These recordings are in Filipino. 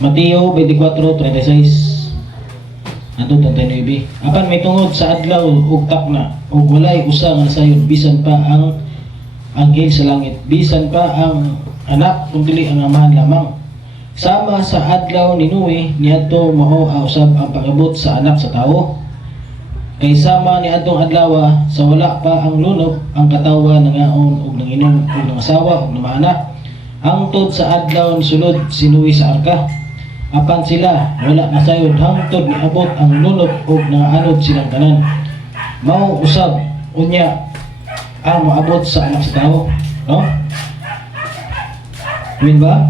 Mateo 24:36 adto 39. Apan may tungod sa adlaw ug takna ug walay usa nga sayon bisan pa ang anghel sa langit, bisan pa ang anak kung dili ang amahan lamang. Sama sa adlaw ni Noe niadto mao usab ang pag-abot sa anak sa tawo. Kay sama ni adtong adlaw sa wala pa ang lunok ang katawa nangaon ug nanginom ug nangasawa ug namaanak. Hangtod sa adlaw ni sulod si Noe sa arka. Apan sila wala na sayod hangtod niabot ang lunok ug nangaanod silang tanan. Mao usab unya ang maabot sa anak sa tawo, no? Amen ba?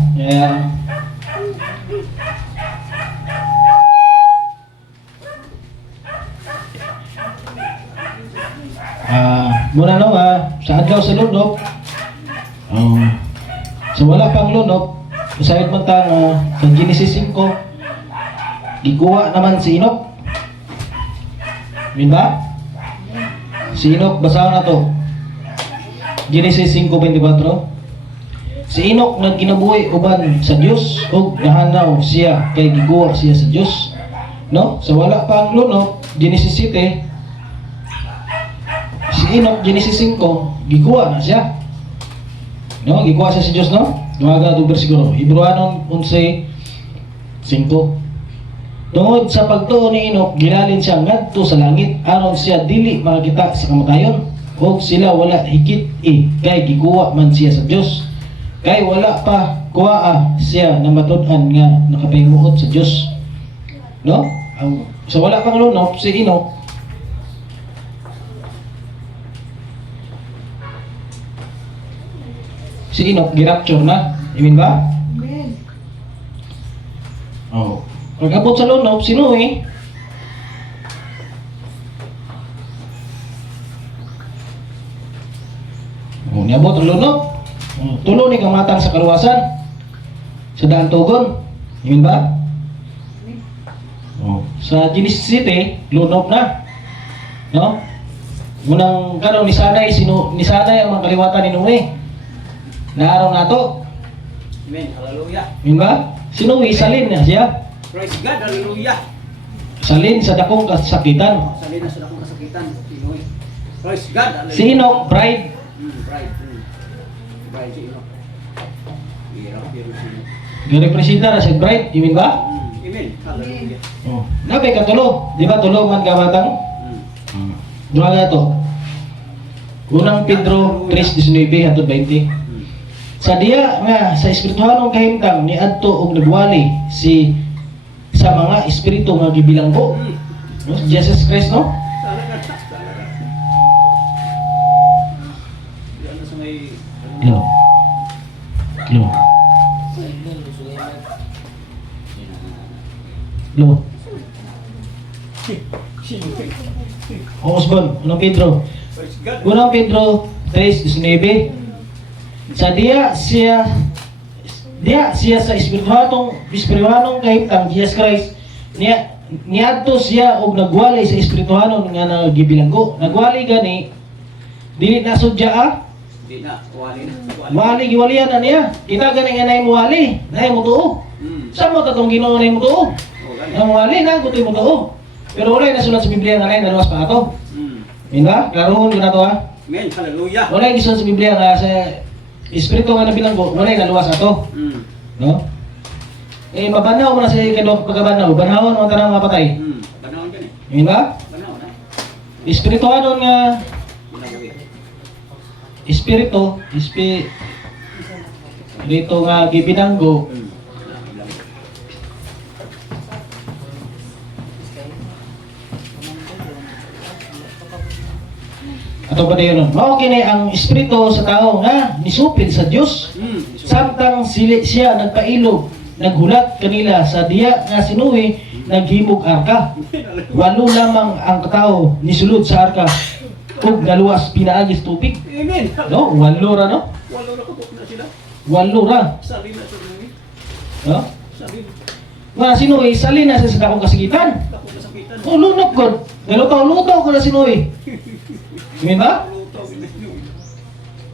Muna no sa adlaw sa lunok, sa wala pang lunok, usayod man ta sa Genesis 5, gikuha naman si Enoch. Amen ba? Si Enoch, basahan na to. Genesis 5:24. Si Enoch nagkinabuhi uban sa Dios ug nahanaw siya kay giguwa siya sa Dios. No? Sa wala pa ang lunok, Genesis 7. Si Enoch, Genesis 5, giguwa na siya. No? Giguwa siya sa Dios, no? Dumaga ito bersikulo. Hebrewanon 11:5. Tungod sa pagtuo ni Enoch, gilalin siya ngadto sa langit aron siya dili makakita sa kamatayon. O sila wala higit kay giguwa man siya sa Dios. Kay wala pa kuha siya na matud-an nga nakapahimuot sa Dios. No? Sa wala pang lunok si Enoch, girapture na. Amen ba? Amen. Oh. Pag-abot sa lunok si Noe, niabot ang lunok. Tulo ni kamatang sa kaluwasan sa daan tugon. Amen ba? Sa Genesis 7, lunok na. No? Munang karon ni sanay ang mga kaliwatan ni Noe. Naaraw na to. Amen. Hallelujah. Amen ba? Si Noe salin na siya. Praise God. Hallelujah. Salin sa dakong kasakitan. Salin na sa akong kasakitan. Pinoy. Praise God. Hallelujah. Si Enoch, bride. Bride. Bride si Enoch. Hirap si Enoch. Garepresenta na si bride. Amen ba? Amen. Hallelujah. Oh. Nabay ka tulo. Di ba tulo man kamatang? Dumaga to. Unang Pedro 3:19 hangtod 20. Sa diya nga sa espirituhanong kahimtang ni adto og nagwali si sa mga espiritu nga gibilanggo. No? Jesus Christ, no? Lo. Osbon, unang Pedro. Unang Pedro 3:19. Sa diya siya sa espirituhanong kahimtang Jesus Christ niadto siya og nagwali sa espirituhanon nga nagibilanggo. Nagwali gani dili na sudya Di na, wali na. wali giwalian na niya. Kita gani nga nay muwali, nay mo tuo. Sa mo tatong Ginoo nay mo tuo. Ang wali na gutoy mo tuo. Pero wala na sulat sa Biblia nga nay naluwas pa ato. Minda, klarohon ko na to Amen. Hallelujah. Wala gisulat sa Biblia nga sa espiritu nga nabilanggo, wala naluwas ato. No? Mabanaw mo na siya kano pagkabanaw. Banawon mo tanang mga patay. Banawon ka ni. Yun ba? Banawon na. Espirituhanon nga Ginagawi. espiritu nga gibinanggo. Ato ba yun? Mao kini ang espiritu sa tao nga nisupil sa Dios. Samtang siya nagpailog, naghulat kanila sa diya nga si Noe naghimog arka. Walo lamang ang katao nisulod sa arka ug naluwas pinaagis tubig. Amen. No, walo ra no? Walo na kabuk na sila. Walo ra. Sabi na sa Noe. No? Sabi. Nga si Noe salin na sa dakong kasakitan. Ako nasakitan. Oh, lunok god. Lutaw ka na si Noe. Di ba?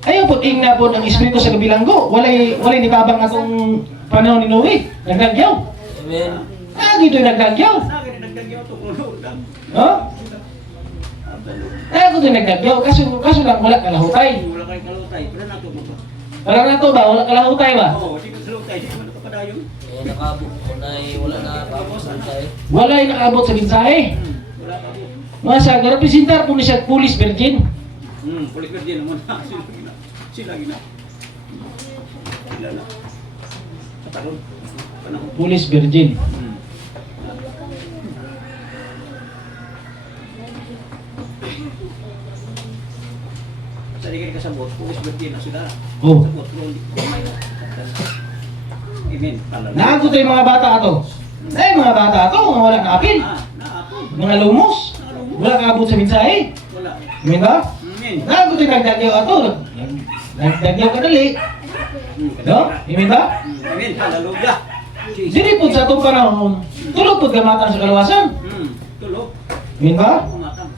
Ayaw po, ingna po ang espiritu sa kabilanggo. Walay nitabang atong panahon ni Noe. Nagdagyaw. Amen. Dito yung nagdagyaw. Sa akin, nagdagyaw ito kung lang. Ha? Ako din nagdagyaw. Kaso lang wala kalahutay. Wala kay kalutay. Wala na ito mo ba? Wala na to ba? Wala kalahutay ba? Oo, di ka kalutay. Di ka man nakapadayon. Eh, nakabuk ko na wala na tapos ang tayo. Wala yung nakaabot sa mensahe. Wala ka po. Mga sa representar po ni siya Police Virgin. Kulit ka din naman. Sila gina. Sila na. Katarun. Panahon. Police Virgin. Sa di ka kasabot, pulis birthday na sila. Oh. Sabot, pero hindi ko may Amen. Talala. Naagot yung mga bata ato. Mga bata ato, mga wala na apil. Naako. Mga lumos. Wala kaabot sa mensahe. Wala. Amen ba? Amen. Naagot yung nagdagyaw ato. Nagdagyaw ka dali. No? Amen ba? Amen. Hallelujah. Jesus. Dili po sa itong panahon, tulog po gamatan sa kalawasan. Tulog. Amen ba? Kumatang.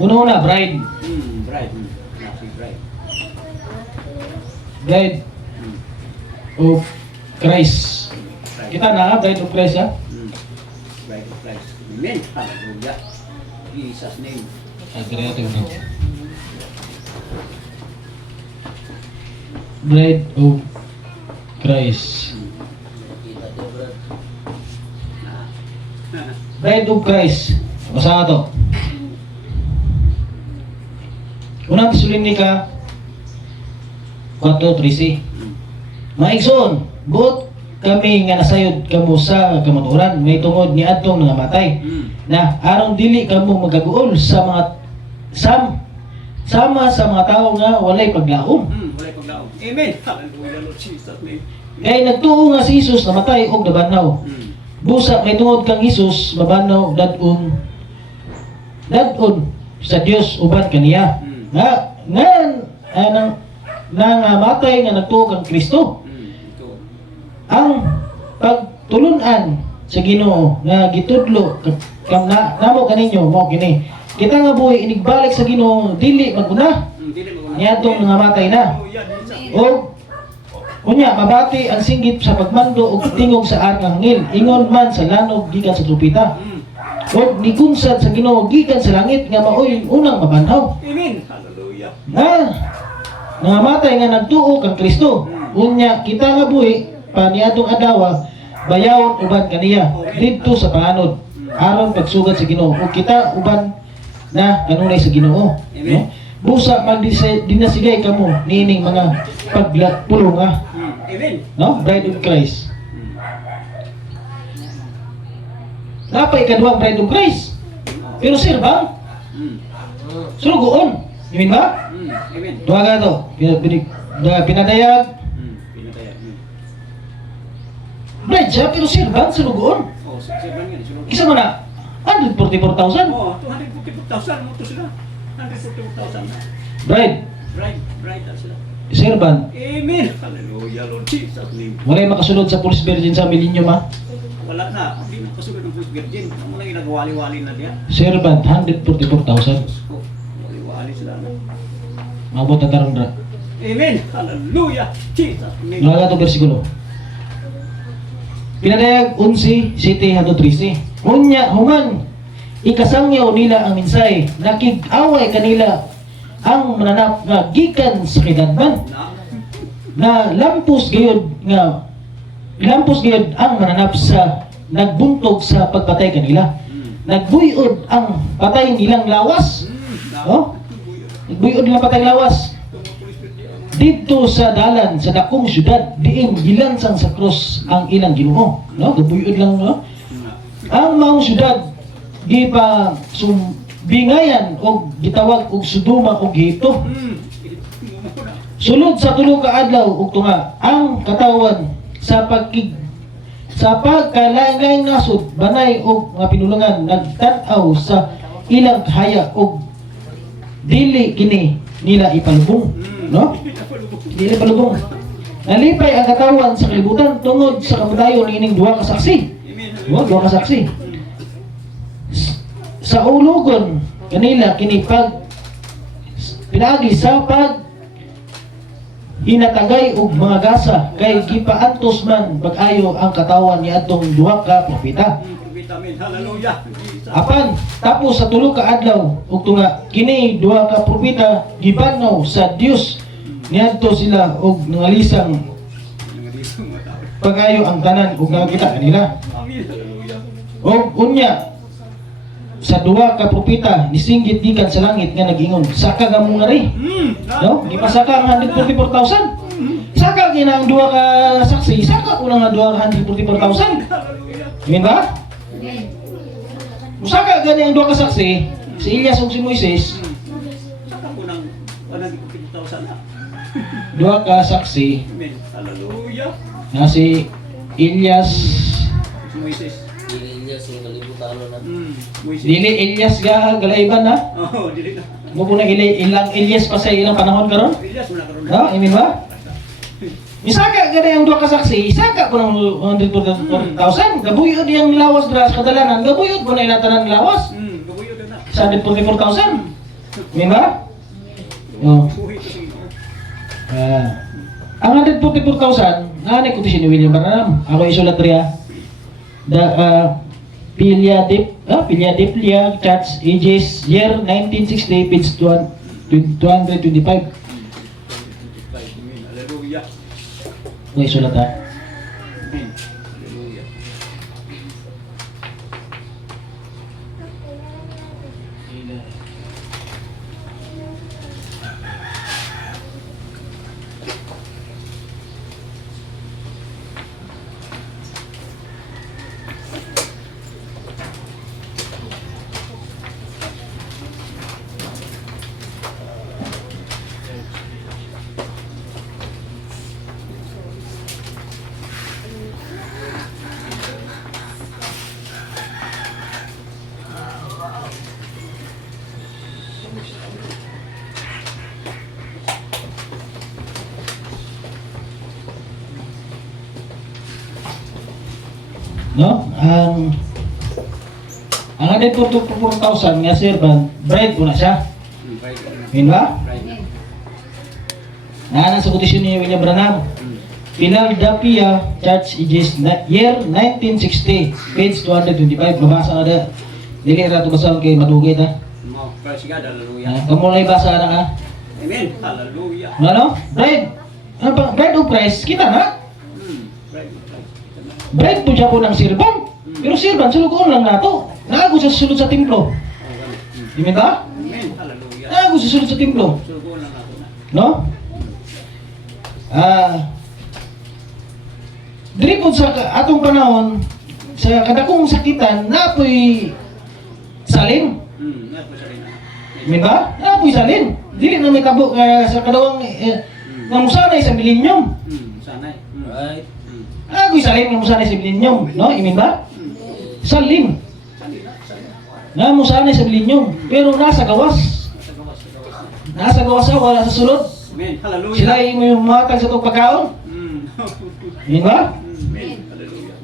Una-una, bride. Bride. Nasi bride. Bride of Christ. Kita na, bride of Christ ha? Bride of Christ. Amen. Hallelujah. Jesus name. Bride of Christ. Kita din, brad. Bride of Christ. Basa to. Unang Tesalonica 4:13. Maigsoon, buot kami nga nasayod kamo sa kamaturan, may tungod ni adtong nangamatay. Na aron dili kamo magaguol sa mga sama sa mga tao nga walay paglaom. Wala paglaom. Amen. Hallelujah, Lord Jesus name. Kay nagtuo nga si Jesus namatay og nabanaw. Busa may tungod kang Jesus mabanaw dadon sa Dios uban kaniya. Nga nangamatay nga nagtuo kang Kristo. Ito. Ang pagtulunan sa Ginoo nga gitudlo kam namo kaninyo mao kini. Kita nga buhi inigbalik sa Ginoo dili maguna. Dili mo. Niadtong nangamatay na. O kunya mabati ang singgit sa pagmando og tingog sa arkanghel ingon man sa lanog gikan sa trupita. O nikunsad sa Ginoo gikan sa langit nga maoy unang mabanhaw. Amen. Hallelujah. Nangamatay nga nagtuo kang Kristo. Unya kita nga buhi pa niadtong adlaw bayawon uban kaniya didto sa panganod aron pagsugad sa Ginoo ug kita uban na kanunay sa Ginoo. No? Busa magdinasigay kamo niining mga pagpulunga. Amen. No? Bride of Christ. Napay kaduhang bride of Christ. Pero sir ba? Surugoon. Amen ba? Amen. Duha ka to. Pinadayag. Pinataya. Bride siya, pero sir ba? Surugoon. Oh, sirban nga. Sunod. Isa mo na. 144,000. Oh, 244,000 mo to sila. 144,000 na. Bride. Bride na sila. Serban. Amen. Hallelujah, Lord Jesus name. Walay makasulod sa Police Virgin sa Millennium ha. Wala na. Hindi na kasunod ng First Virgin. Ang muna yung nagwali-wali na diya. Serban, 144,000. Oh, wali-wali sila na. Mabot na tarong ra. Amen. Hallelujah. Jesus name. Mga gato bersikulo. Pinadayag 11, 7 hangtod 13. Unya, human, ikasangyaw nila ang minsay. Nakig-away kanila ang mananap nga gikan sa kidadman. Na lampos gayud ang mananap sa nagbuntog sa pagpatay kanila. Nagbuyod ang patay nilang lawas. Oh? Nagbuyod nilang patay lawas. Dito sa dalan sa dakong syudad diin gilansang sa krus ang ilang Ginoo, no? Nagbuyod lang, no? Ang maong syudad di pa bingayan o gitawag og Sodoma o Egipto. Sulod sa tulo ka adlaw ug tunga ang katawan sa pagkalain-lain nasod banay og mga pinulungan nagtan-aw sa ilang haya og dili kini nila ipalubong, no? Dili palubong. Nalipay ang katawan sa kalibutan tungod sa kamatayon niining duha ka saksi. Duha ka saksi. Sa ulugon kanila kini pag pinaagi sa pag hinatagay og mga gasa kay gipaantos man pag-ayo ang katawan ni adtong duha ka propeta. Vitamin, hallelujah. Jesus. Apan tapos sa tulo ka adlaw ug tunga kini duha ka propeta gibanaw sa Dios niadto sila og nangalisang pag-ayo ang tanan ug nakita kanila. Amen, hallelujah. Og unya sa duha ka propeta nisinggit gikan sa langit nga nag-ingon, saka ka mo nga ri. No? Gipasaka ang 144,000. Saka gina ang duha ka saksi, saka ko na nga duha ka 144,000. Amen ba? Musaka gani ang duha ka saksi, si Elias ug si Moises, Saka ko ng 150,000 na. duha ka saksi Amen, hallelujah. na si Elias, Si Moises. Dili niya sa nalibutan na. Moises. dili Elias ga galayban ha. Oh, dili na. Mo po na ilang Elias pa sa ilang panahon karon? Elias mo na karon. No, amen ba? Misaka gani ang duha ka saksi, isaka ko ng 144,000. Gabuyod yang lawas dra sa kadalanan, gabuyod ko na ilatanan lawas Gabuyo na. sa 144,000. Amen ba? Oh. Buhay ko sa Ginoo. Ang 144,000, nanay ko to si William Branham. Ako isulat riya. Philadelphia Church, Ages, year 1960, page 225. Amen, hallelujah. Ako isulat ha. Amen, hallelujah. No? Ang 144,000 nga servant, bride ko na siya. Right. Amen ba? Right. Naanan sa kotisyon ni William Branham. Philadelphia Church, Ages, year 1960, page 225. Mabasa na da. Dili ra to basa kay madugay ta. Mo, praise God, hallelujah. Kamo na ibasa na ha. Amen, hallelujah. Ano? Bride. Ano pa? Bride o price? Kita na. Right. Bride po siya po ng sirban. Pero sirban, sulugoon lang nato. Naago sa sulod sa templo. Di ba? Amen, hallelujah. Naago sa sulod sa templo. Sugo lang ako na. No? Diri po sa atong panahon, sa kadakong sakitan, napoy salin. Nga po sa rin na. Di ba? Napoy salin. Dili na may tabo sa kadawang namusanay sa milenium. Sanay. Right. Napoy salin namusanay sa milenium. No? Imin ba? Salin. Namusanay sa milenium. Pero nasa gawas. Sa gawas, sa gawas na. Nasa gawas sa wala sa sulod. Amen, hallelujah. Sila yung matag sa itong pagkaon. Imin ba? Amen, hallelujah.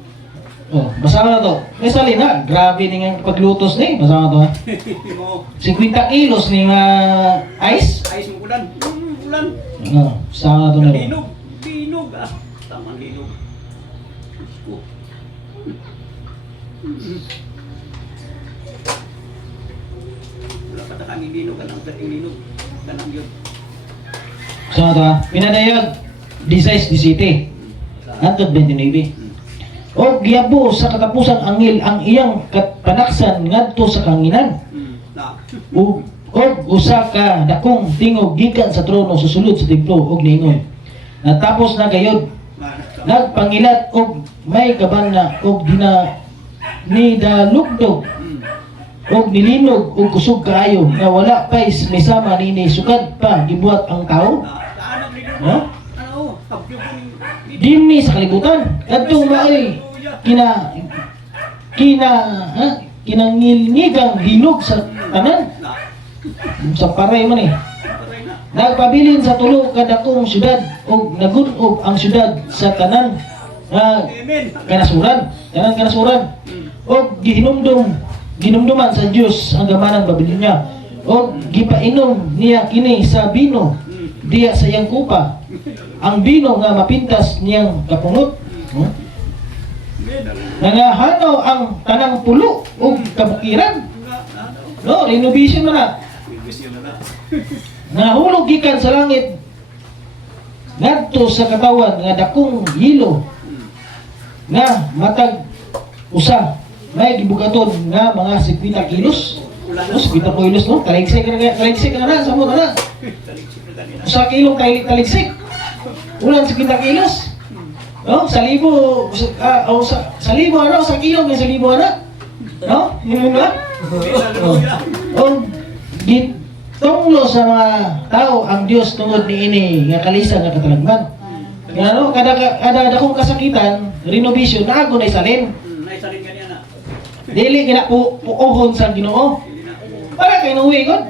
Oh, basa na to. May salin ha. Grabe ni nga paglutos ni. Basa na to ha. Mo, 50 kilos ni nga ice. ayos mo ulan. Ulan. Oh, basa na to na. Linog. Linog ah. Tamang linog. Diyos ko. Wala pa kami linog. Anong dating linog? Ganang yun. Basa na to ha. Pinadayag. D6, D7. Antod 29. O giyabo sa katapusan angil ang iyang panaksan ngadto sa kanginan. Na. Ug usa ka dakong tingog gikan sa trono susulod sa templo ug niingon. Natapos na gayod. Nagpangilat og may kabanna og nidalugdog og nilinog og kusog kaayo na wala pa'y may sama nini sukad pa gibuhat ang tao. Kaanang linog. No? Ano? Habyo po ni. Dinhi sa kalibutan kadtong maay kinangilngigang linog sa tanan Na. sa paray man eh. Paray na. Nagpabilin sa tulo kadakong syudad ug nagunob ang syudad sa tanan nga Amen. kanasuran og ginumduman sa Dios ang gamanang Babilonya og gipainom niya kini sa bino diya sa iyang kupa ang bino nga mapintas niyang kapungot. Oh? Amen. Hallelujah. Nangahanaw ang tanang pulo o kabukiran. No, renovation na na. Renovation na na. Nahulog gikan sa langit ngadto sa katawan nga dakong hilo nga matag usa may gibugaton nga mga 50 kilos. No, 50 kilos no, taligsik na sa mo na. Usa kilong taligsik. Ulan 50 kilos. No, sa libo sa libo ano, sa kilo nga sa libo ana. No? Yun ba? Oh, gitonglo sa mga tao ang Dios tungod niini nga kalisa nga katalagman. Nga no, kada akong kasakitan, renovation na ako na isalin. Naisalin ka niya na. Dili gina puohon sa Ginoo. Para kay nuwi kon.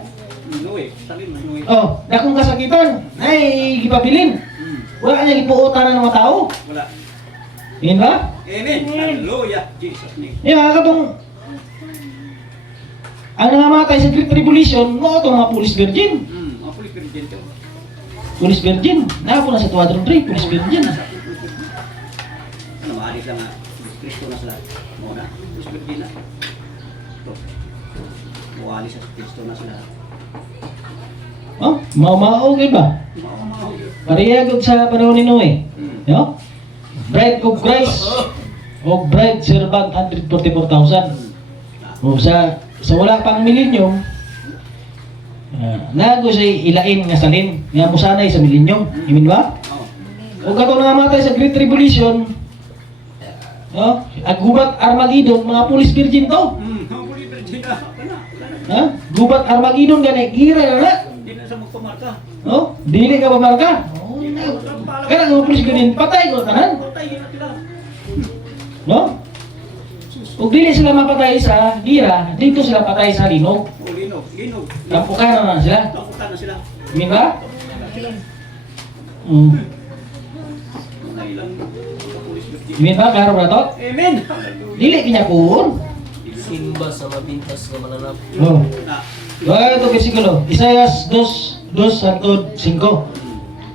Nuwi. Salin na nuwi. Oh, dakong kasakitan ay gipabilin. Wala niya gipuotan ng mga tao. Wala. Yun ba? Amen. Hallelujah. Jesus name. Yeah, katong ang nangamatay sa Great Tribulation, mo itong mga Police Virgin. Mga pulis virgin to. Police Virgin. Napo na sa Tuwadron 3, Police Virgin. Ano, maalis lang nga. Kristo na sila. Muna. Pulis virgin na. Ito. Muwalis sa Kristo na sila. Oh, mau-mau kayo ba? Parehagod sa panahon ni Noe. No? Bride of Christ o bride servant 144,000. O sa wala pang milenyum, nago siya ilain nga salin, nga musanay sa milenyum. Imin ba? O katong nangamatay sa Great Tribulation, no? Gubat Armageddon, mga Police Virgin to. Mga pulis virgin na. Wala. Ha? Gubat Armageddon gani gira na. Hindi na sa magpamarka. No? Dili ka pamarka. Oh, kaya nga Police Virgin patay ko tanan. Patayin na sila. No? Kung dili sila mapatay sa gira, dito sila patay sa linog. O linog. Linog. Lampukan na sila. Takutan na sila. Amin ba? Sila. Mga ilang mga pulis virgin. Amin ba? Klaro ba to? Amen. Hallelujah. Dili kinya kuon. Simba sa mapintas nga mananap. Oh. Na. Ito versikulo. Isayas 2:5.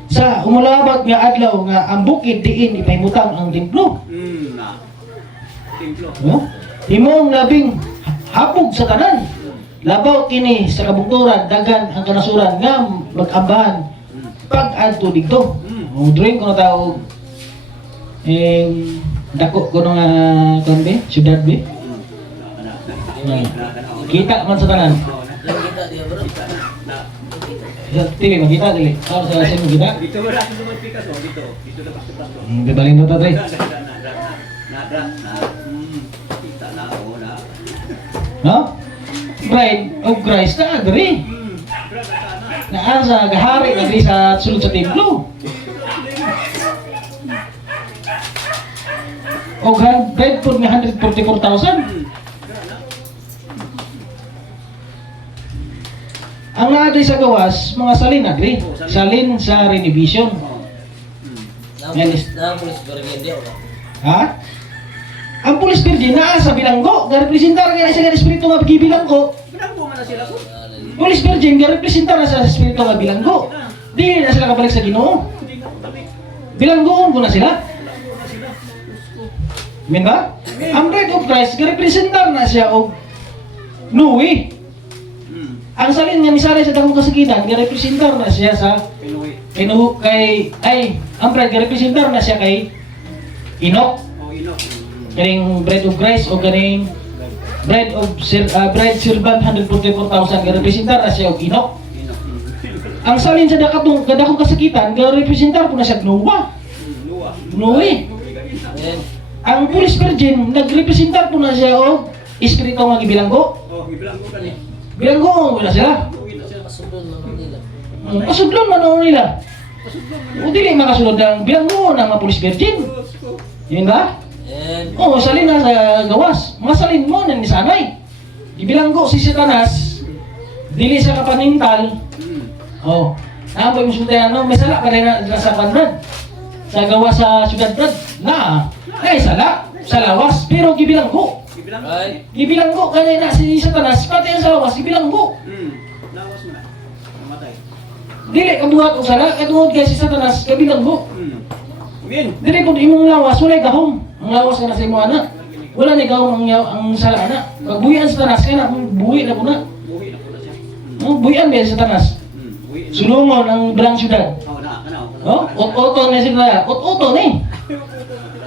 Sa umulabag nga adlaw nga ang bukid diin ipahimutang ang templo. Na. Templo. No? Himong labing hapog sa tanan. Labaw kini sa kabungturan dagan ang kanasuran nga mag-ambahan pag-adto dito. O drink ko na tao dako ko nga konbe, syudad be. Kita man sa tanan. Lang kita dia bro. Tili makita dili. Sa sin mo kita. Dito wala sa mga pikas oh, dito. Dito na pasto-pasto. Bebalin to tre. Na. Kita na o na. No? Bride of Christ na diri. Brad sana. Na sa gahari na diri sa sulod sa templo. Og bride for 144,000. Ang naadri sa gawas, mga salin adri. Salin sa renovation. Na pulis virgin dia wala. Ha? Ang Police Virgin naa sa bilanggo, ga-representar nga siya nga espiritu nga bilanggo. Pinanggo man na sila ko. Police Virgin ga-representar na sa espiritu nga bilanggo. Di na sila kabalik sa Ginoo. Hindi na kami. Bilanggoon ko na sila. Pinanggo na sila. Amen ba? Ang Bride of Christ ga-representar na siya og Noe. Ang salin nga misaray sa dakong kasakitan, ga-representar na siya sa Pinoy. ang bride ga-representar na siya kay Enoch. O Ino. Kaning Bride of Christ o kaning Bride Servant 144,000 ga-representar na siya og Enoch. Ino. Ang salin sa dakong kasakitan, ga-representar po na siya Noah. Noah. Noe. Amen. Ang Police Virgin, nag-representar po na siya og espiritu nga gibilanggo. Oh, gibilanggo ka ni. Bilanggo na sila. Uwi na sila. Pasudon naman nila. Pasudlon man ano nila. Pasudlong man O dili makasulod ang bilanggo ng mga Police Virgin. Diyos ko. Yun ba? And Oo, salin na sa gawas. Mga salin mo na ni sanay. Gibilanggo si Satanas. Dili sa kapanintal. Oh, naamboy mo sultan ano, may sala pa rin na sa Brad. Sa gawas sa Ciudad Brad. Ay sala sa lawas pero gibilanggo. Gibilanggo. right. Gibilanggo kanina si Satanas pati ang sa lawas gibilanggo. Lawas mo na. Namatay. dili ka buhat og sala katungod kay si Satanas kabilanggo. Amen. Dili pud imong lawas walay gahom. Ang lawas ka na sa imong anak. Wala ni gahom ang sala ana. Pagbuhian sa Satanas kay na buhi na puna. Buhi na pala siya. Buhian ba sa Satanas? Buhi. Sulungon ang belang syudad. Oh, na. Oh, ot-oto na sila. Ot-oto ni.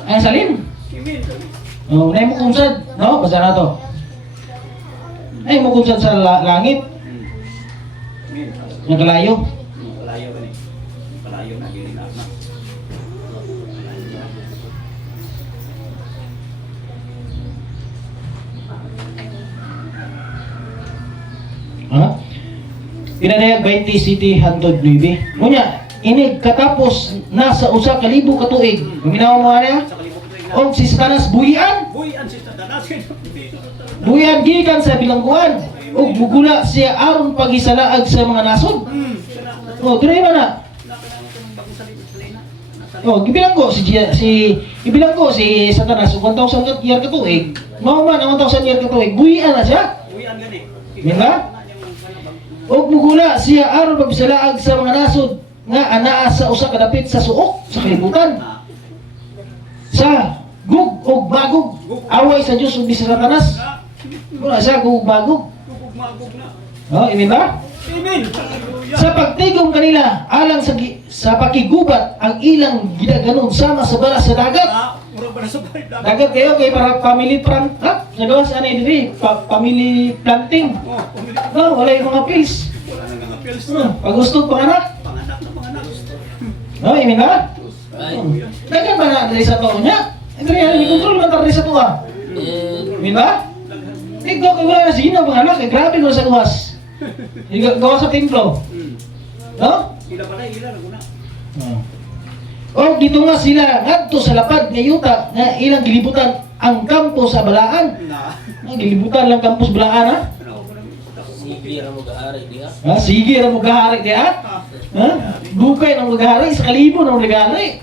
Ang salin. Amen. Oh, nay mo kumsad, no? Basta na to. Nay mo kumsad sa langit, Amen. nagkalayo. Palayo ka ni. Palayo na dili na. Ha? Pinanayag 20 City Hantod 9. Ngunya, ini katapos nasa usa ka libo ka tuig. Minaw mo ana? Sa kalibot ring na. Og si Satanas buhian. Buhi ang sister Satanas. Buhian gikan sa bilangguan. Og mugula siya aron pagisalaag sa mga nasod. Oh, dire ba na? Oh, gibilanggo gibilanggo si Satanas og 1,000 year ka tuig. Mao man ang 1,000 year ka tuig. Buhian na siya. Buhi ang gani. Mila? Og mugula siya aron pagisalaag sa mga nasod nga anaa sa usa ka dapit sa suok sa kalibutan. Sa gug og bagog away sa Dios ug sa Satanas. Wala siya gug bagog. Magog na. Oh, imin ba? Amen. Hallelujah. Sa pagtigom kanila alang sa pakigubat ang ilang gidaganon sama sa bala sa dagat. Mura ba na sa bahay dagat? Dagat kayo kay para family plant. Nagawas ani diri family planting. Oh, pumili. No, wala yung mga pills. Wala na nga pills. Pag gusto panganak. Panganak na panganak. No, imin ba? Ay. Dagat ba na diri sa tuwa niya? Diri ani kontrol man ta diri sa tuwa. Eh, Imin ba? Ikaw kay wala na sino panganak, eh, grabe ko sa gawas. Gawa sa templo. No? Ila pa na, ila na guna. O dito nga sila ngadto sa lapad nga yuta nga ilang gilibutan ang kampo sa balaan. Na. Ang gilibutan lang kampo sa balaan ha? Ano ko na? sige ra mo gaari diha. Ha? Sige ra mo gahari di ha? Ha? Dukay ng magahari sa kalibo ng magahari.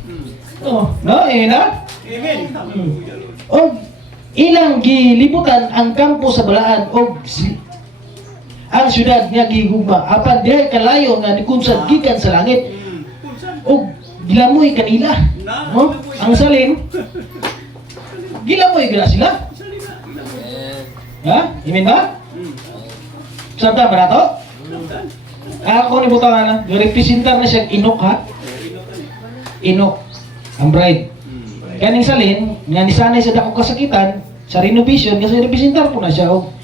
Oh, no? Na? Amen. Hallelujah, Lord. O ilang gilibutan ang kampo sa balaan o ang syudad nga gigugma apan dihay kalayo nga nikunsad gikan sa langit Punsan. o gilamoy kanila. No? Ang salin gilamoy gila sila. Salina. Ila mo. Eh, Ha? Imin ba? Sabta ba na to? Punsan. Ako ni butang na. Representar na siya Inok ha? Ino ka ni. Inok. Ang bride. Kaning salin, nga nisanay sa dako kasakitan, sa renovation, kasi representar po na siya og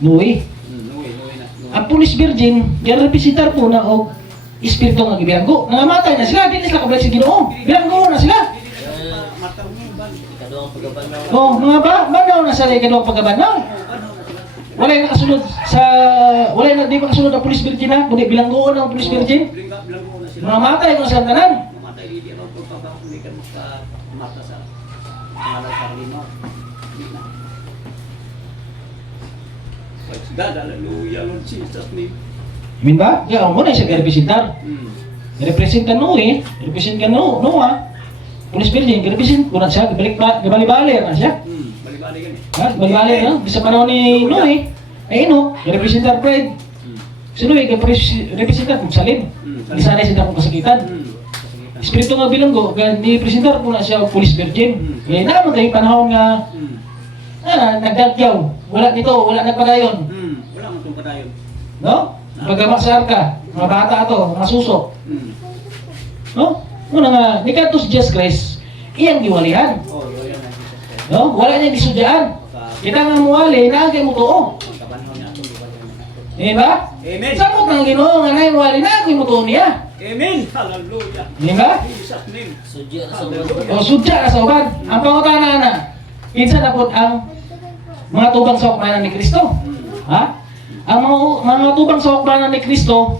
Nuwi. Nuwi na. Ang Police Virgin, nga representar po na og Espiritu nga gibilanggo. Nangamatay na sila, di na sila kabalik sa Ginoo. Bilanggo na sila. Mataw mo ban. ikaduhang pagabanaw. Oh, mga banaw na sa ikaduhang pagabanaw. Walay nakasunod sa walay na di makasunod ang Police Virgin ha, kundi bilanggo ang Police Virgin. Bilanggo na sila. Nangamatay ko sa tanan. Mamatay di ano pagpapako ni kan sa mata sa pangalan sa lima. Di na. Praise God, hallelujah, Lord Jesus name. Amin ba? Kaya mo na siya representar. Represent ka represent ka ha. Police Virgin, represent ko na siya, gabali-bali na siya. Bali-bali gani. Ha? Bali-bali na. Bisa panahon ni Noe, ay Ino, representar pride. Si Noe, representar kung salim. Di sanay sila kung kasakitan. Espiritu nga bilanggo, ni presentar po na siya o Police Virgin. Kaya naman tayo panahon nga nagdagyaw. Wala dito, wala nagpadayon. Wala man tong padayon. No? Paggamak sa arka, mga bata ato, mga susok. No? Muna nga, ni Katos Jesus Christ, iyang giwalihan. Oh, yan na Jesus Christ. No? Wala niyang gisudyaan. Kita nga muwali, naagay mo tuo. Kabanhaw niya atong giwalihan. Di ba? Amen. Sa mo kang Ginoo nga nay muwali, naagay mo tuo niya. Amen. Hallelujah. Di ba? Jesus name. Sudya ra sa uban. Hallelujah. O sudya ka sa uban. Ang pangutana na, kinsa na po ang mga tubang sa hukmanan ni Kristo. Ha? Ang mga tubang sa hukmanan ni Kristo,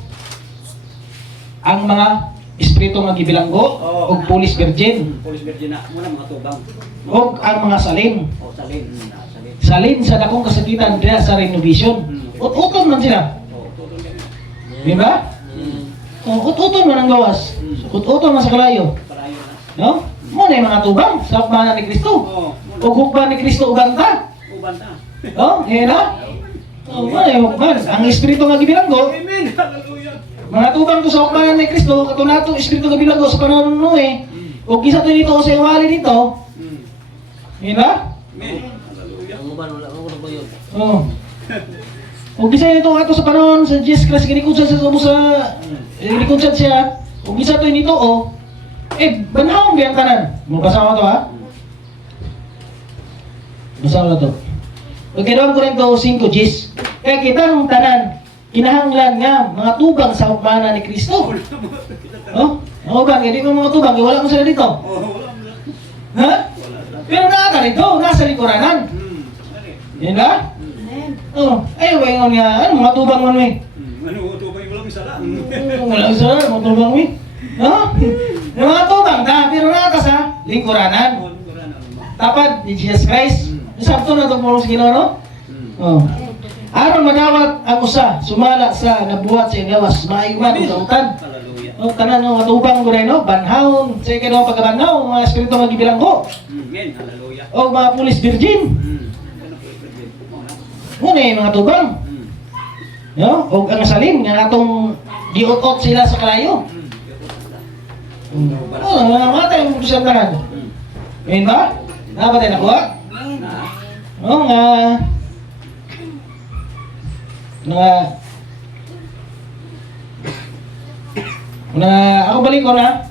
ang mga espiritu nga gibilanggo, o Police Virgin, Police Virgin na muna mga tubang. o ang mga salin. O salin. Salin. Salin sa dakong kasakitan diya sa renovation. Ut-uton man sila. O tutong gani. Di ba? Ut-uton man ang gawas. Ut-uton man sa kalayo. Parayon na. No? Muna yung mga tubang sa hukmanan ni Kristo. Oh, O hukman ni Kristo uganta. uban ta. No? Yan na? O muna yung hukman. Ang espiritu nga gibilanggo, Amen. Hallelujah. Mga tubang to sa ukmanan ni Kristo, kato nato espiritu nga bilanggo sa panahon ng Noe. O gisa to dito sa iwali dito. Yun ba? Amen. Hallelujah. Ang uban, wala ko na po yun. Oo. O gisa nito ato sa panahon sa Jesus Christ ginikonsad sa subo sa ginikonsad siya. O gisa to nito o banhawon ba ang tanan? Mabasa mo to ha? Basa mo na to. Pagkailangan ko rin to 5 Gs. Kaya kita ang tanan kinahanglan nga mga tubang sa ukmanan ni Kristo. Oh? Mga ubang, hindi ko mga tubang, wala ko sila dito. Ha? Pero naka dito, nasa likoranan. Yan ba? Oh, ayaw ba yung nga, ano mga tubang mo eh? Ano, tubay mo lang isa lang. Wala isa, mga tubang mo eh. Ha? Yung mga tubang, pero naka sa likoranan. Tapat ni Jesus Christ. Sabto na itong pulong sa Ginoo, no? Oh. Aron madawat ang usa, sumala sa nabuhat sa gawas, maayuman ug kautan. Hallelujah. O tanan no matubang ko rin no, banhawon, sa ikaw pagkabanhaw, mga espiritu nga gibilanggo. Amen. Hallelujah. O mga pulis virgin. Ano po ito? Muna yung mga tubang. No? O ang salin, nga atong giot-ot sila sa kalayo. O, mga matay yung putusan tanan. Ngayon ba? Nabatay na kuha? O nga, ako balikon ha.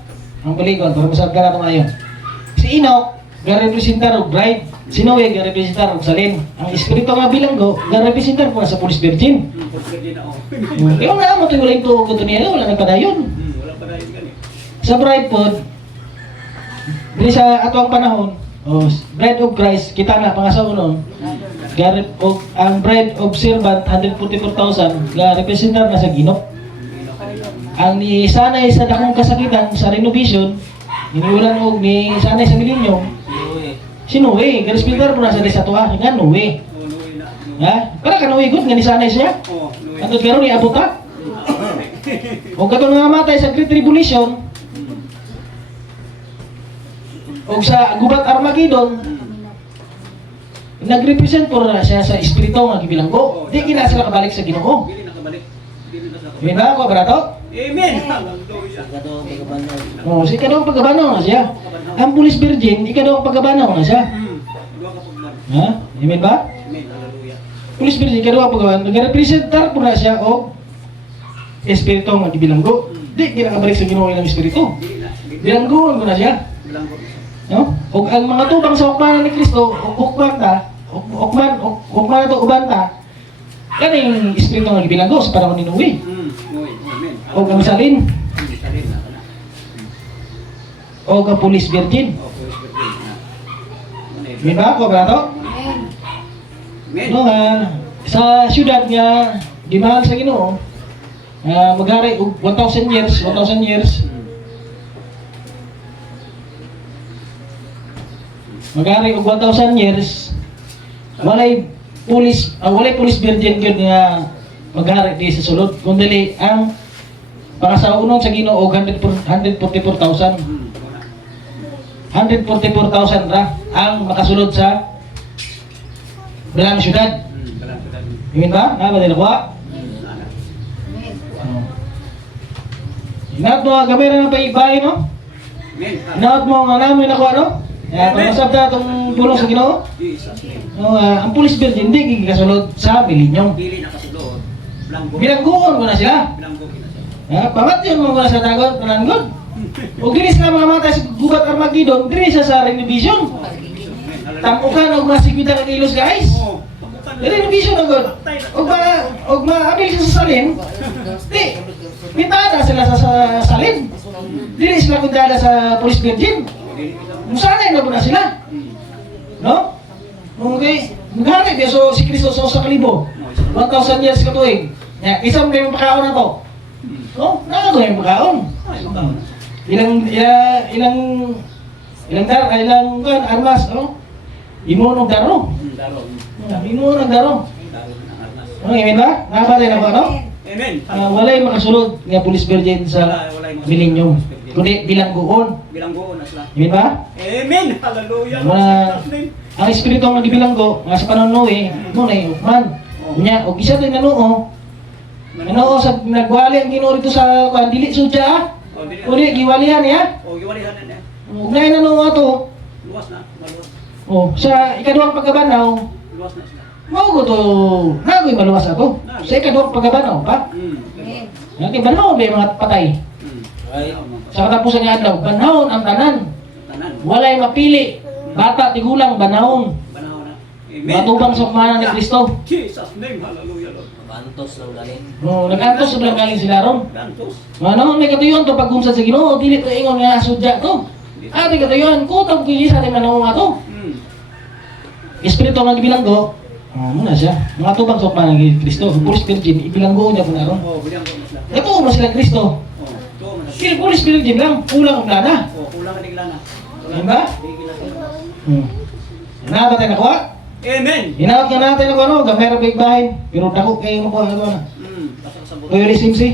Ang balikon, para masab ka na tumayo. Si Enoch, ga-representar og bride. Si Noe, ga-representar og salin. Ang espiritu nga bilanggo, ga-representar po sa Pulis Virgin. Kaya na mo ito wala ito ko niya, wala nagpadayon. Wala pa rin ganit. Sa bride po, dili sa ato ang panahon, bride of Christ, kita na pangasawa nun, ang bride of servant, 144,000, ga-representar na sa Ginoo. Ang ni sanay sa dakong kasakitan sa renovation, iniulan og ni sanay sa milenyo, si Noe, ga-representar po na sa desatuha, nga Noe. Ha? Para ka Noe good, nga ni sanay siya. Atod karon ni abuta. O kato nga matay sa Great Tribulation, o sa Gubat Armageddon, nag-represent po na siya sa espiritu nga gibilanggo. Di kina sila kabalik sa Ginoo. Dili nakabalik. Dili na sa Yun ba ako, barato? Amen. Hallelujah. Kato, pagkabanaw. O, si ikadawang pagkabanaw na siya. Ang Pulis Virgin, ikadawang pagkabanaw na siya. Dua ka pagman. Ha? Amen ba? Amen. Hallelujah. Pulis Virgin, ikadawang pagkabanaw. Nag-representar po na siya o espiritu nga gibilanggo. Di kina kabalik sa Ginoo ng espiritu. Dili na. Bilanggoon ko na siya. Bilang ko. No? O ang mga tubang sa ukmanan ni Kristo, ukman to ubanta. Kaning espiritu nga gibilanggo sa panahon ni Noe. Amen. O ang salin, Salin na kana. o ang Pulis Virgin. Praise the Lord. Amen ba ako, barato? Amen. No, sa syudad nga gimahal sa Ginoo, maghari og 1,000 years. Maghari og 1,000 years. Walay pulis virgin gyud nga maghari di sa sulod. Kundi ang pangasaunon sa Ginoo og 144,000. 144,000 ra ang makasulod sa dalang syudad. Amen ba? Nga ba din ako? Inaot mo, gamay na ng paibahin, no? Inaot mo, nga namin ako, ano? Pagmasab na itong pulong sa Ginoo. Ang Pulis Virgin, hindi kikasulod sa milinyong. Dili nakasulod. Bilangguon ko na sila. Bilanggo kina siya. Pangat yun mo na sa tagot, panangod. O ginis na mga matay sa Gubat Armageddon, ginis sa renovation. Tampukan o mga 50 kilos, guys. Renovation na god. Og maabil siya sa salin. Di, pintada sila sa salin. Dili sila pintada sa Pulis Virgin. Musanay na po na sila. No? Okay. Maghanay din. So, si Kristo sa kalibo. 1,000 years katuig. Isang may makaon na to. No? Nakagawa yung makaon. Ilang armas, no? Imunog daro. Imunog daro. Amen ba? Nakapatay na ba, no? Amen. Walay makasulod nga Pulis Virgin sa milenyo. Kundi bilangguon. Bilanggo na sila. Amen ba? Amen. Hallelujah. Ang espiritu nga gibilanggo nga sa panahon Noe, mo na ukman. Unya, og isa din nanuo, Ano sa nagwali ang Ginoo dito sa kuan dili sudya ha? Oh, dili. Uli giwalihan niya. Oh, giwalihan na. Ug nay na no ato. Luwas na, maluwas. Oh, sa ikaduhang pagkabanaw, Luwas na sila. mao ko to nagoy maluwas ato. Sa ikaduhang pagkabanaw pa. Nga banaw ba yung mga patay? Ay, Sa katapusan nga adlaw, banahon ang tanan. tanan. Walay mapili. Bata tigulang banahon. Panahon na. Matubang sa pamahalan ni Kristo. Jesus name, hallelujah Lord. Bantos lang galing. Oh, nag-antos sa galing sila ron. Dantos. Ano, may katuyuan to pagkumsad sa Ginoo, dili to ingon nga sudya to. Ate katuyuan ko tag pili sa ating manahon nga to. Espiritu nga gibilanggo. Muna siya. Mga tubang sa pamahalan ni Kristo. Pulis Virgin, ibilanggo niya po na ron. Oh, bilang ko masla. Ito mo sila Kristo. Oh, to man. Sila Pulis Virgin lang, kulang ang plana. Oh, kulang ka diglana. Diba? Inaabot tayo nakuha? Amen. Inaabot nga natin ako ano, gamay ra big bahay. Pero dako kayo mo ko ano na. Basta ka sa buto. Tuyo ni Simsi.